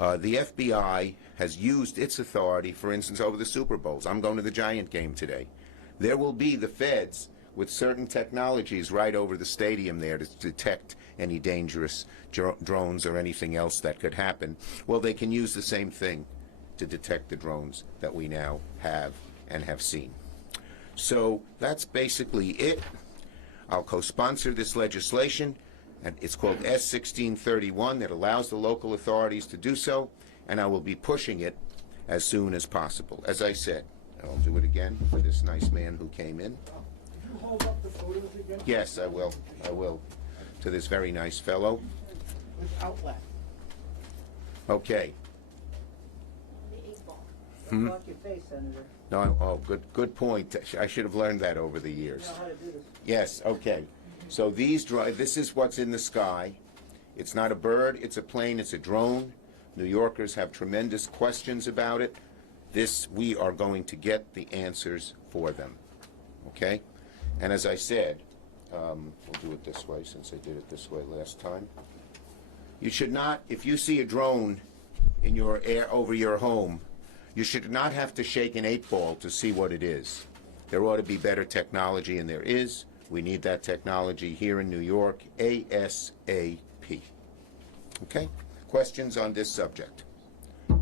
The FBI has used its authority, for instance, over the Super Bowls. I'm going to the Giant game today. There will be the feds with certain technologies right over the stadium there to detect any dangerous drones or anything else that could happen. Well, they can use the same thing to detect the drones that we now have and have seen. So that's basically it. I'll co-sponsor this legislation, and it's called S-1631, that allows the local authorities to do so, and I will be pushing it as soon as possible. As I said, I'll do it again for this nice man who came in. Could you hold up the photos again? Yes, I will. I will. To this very nice fellow. With outlet. Okay. Don't block your face, Senator. No, oh, good point. I should have learned that over the You years. know how to do this. Yes, okay. So this is what's in the sky. It's not a bird, it's a plane, it's a drone. New Yorkers have tremendous questions about it. We are going to get the answers for them, okay? And as I said, we'll do it this way since I did it this way last time. You should not, if you see a drone in your air over your home, you should not have to shake an 8-ball to see what it is. There ought to be better technology, and there is. We need that technology here in New York, ASAP. Okay? Questions on this subject?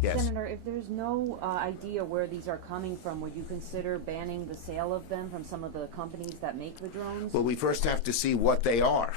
Yes. Senator, if there's no idea where these are coming from, would you consider banning the sale of them from some of the companies that make the drones? Well, we first have to see what they are.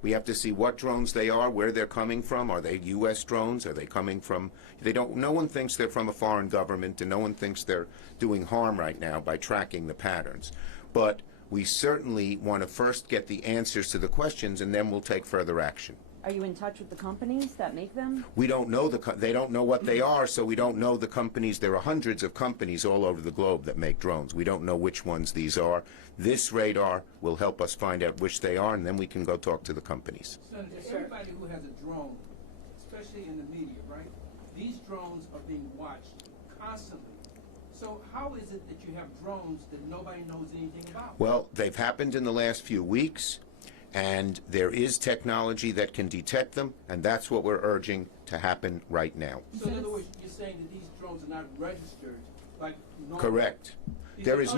We have to see what drones they are, where they're coming from. Are they U.S. drones? Are they coming from? No one thinks they're from a foreign government, and no one thinks they're doing harm right now by tracking the patterns. But we certainly want to first get the answers to the questions, and then we'll take further action. Are you in touch with the companies that make them? We don't know they don't know what they are, so we don't know the companies. There are hundreds of companies all over the globe that make drones. We don't know which ones these are. This radar will help us find out which they are, and then we can go talk to the companies. Senator, everybody who has a drone, especially in the media, right? These drones are being watched constantly. So how is it that you have drones that nobody knows anything about? Well, they've happened in the last few weeks, and there is technology that can detect them, and that's what we're urging to happen right now. So in other words, you're saying that these drones are not registered like normal? Correct. There is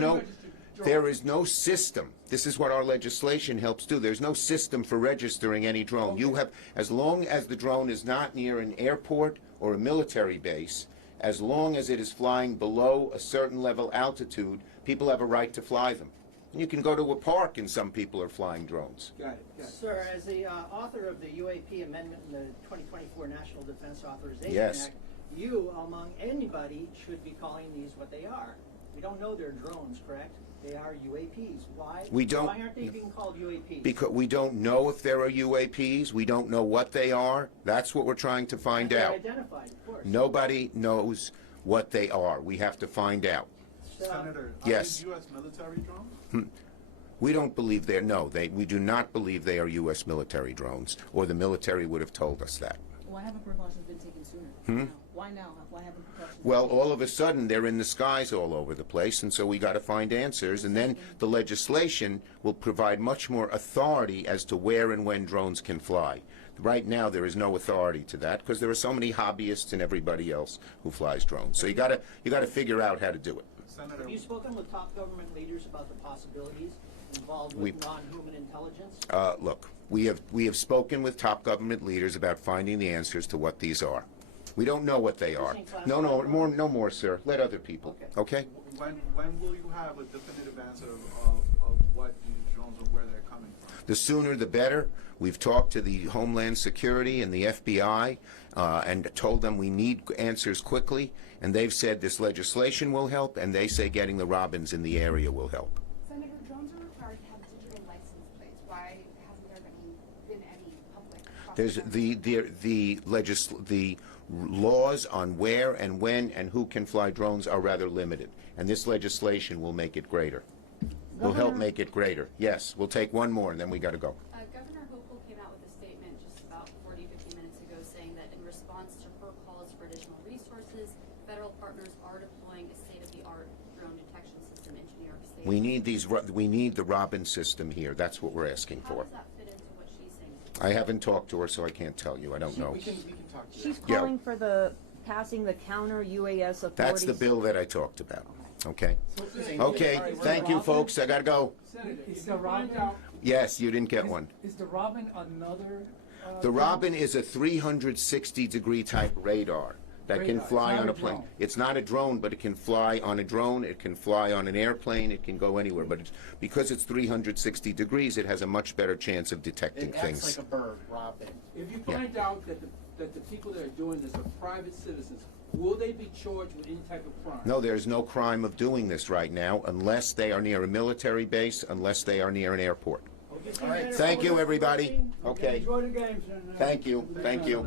no system. This is what our legislation helps do. There's no system for registering any drone. Okay. You have, as long as the drone is not near an airport or a military base, as long as it is flying below a certain level altitude, people have a right to fly them. You can go to a park and some people are flying drones. Got it. Sir, as the author of the UAP amendment in the 2024 National Defense Authorization Yes. Act, you, among anybody, should be calling these what they are. We don't know they're drones, correct? They are UAPs. Why? Why aren't they being called UAPs? Because we don't know if there are UAPs. We don't know what they are. That's what we're trying to find They're out. identified, of course. Nobody knows what they are. We have to find out. Senator, Yes. are these U.S. military drones? We don't believe we do not believe they are U.S. military drones, or the military would have told us that. Why haven't precautions been taken sooner? Why now? Why haven't precautions Well, all of a sudden, they're in the skies all over the place, and so we got to find answers, and then the legislation will provide much more authority as to where and when drones can fly. Right now, there is no authority to that because there are so many hobbyists and everybody else who flies drones. So you got to figure out how to do it. Senator, Have you spoken with top government leaders about the possibilities involved with non-human intelligence? Look, we have spoken with top government leaders about finding the answers to what these are. We don't know what they are. No more, sir. Let other people. Okay? when will you have a definitive answer of what these drones and where they're coming from? The sooner the better. We've talked to the Homeland Security and the FBI and told them we need answers quickly, and they've said this legislation will help, and they say getting the robins in the area will help. Senator, drones are required to have digital license plates. Why hasn't there been any public? There's the laws on where and when and who can fly drones are rather limited, and this legislation will make it greater. Will help make it greater. Yes, we'll take one more, and then we got to go. Governor Hochul came out with a statement just about 40, 50 minutes ago saying that in response to her calls for additional resources, federal partners are deploying a state-of-the-art drone detection system into New York State. We need the Robin system here. That's what we're asking for. How does that fit into what she's saying? I haven't talked to her, so I can't tell you. I don't know. We can talk to you. She's Yeah. calling for the passing the counter UAS authorities. That's the bill that I talked about. Okay? Same Okay, here. thank you, folks. I gotta go. Senator, Is if the you find Robin- out, Yes, you didn't get one. Is the Robin another? The Robin is a 360-degree type radar that can Radar. fly It's not on a a plane. drone. It's not a drone, but it can fly on a drone, it can fly on an airplane, it can go anywhere. But because it's 360 degrees, it has a much better chance of detecting It acts things. like a bird, Robin. if you Yeah. find out that the people that are doing this are private citizens, will they be charged with any type of crime? No, there's no crime of doing this right now unless they are near a military base, unless they are near an airport. All right. Thank you, everybody. Okay. Enjoy the games. Thank you, thank you.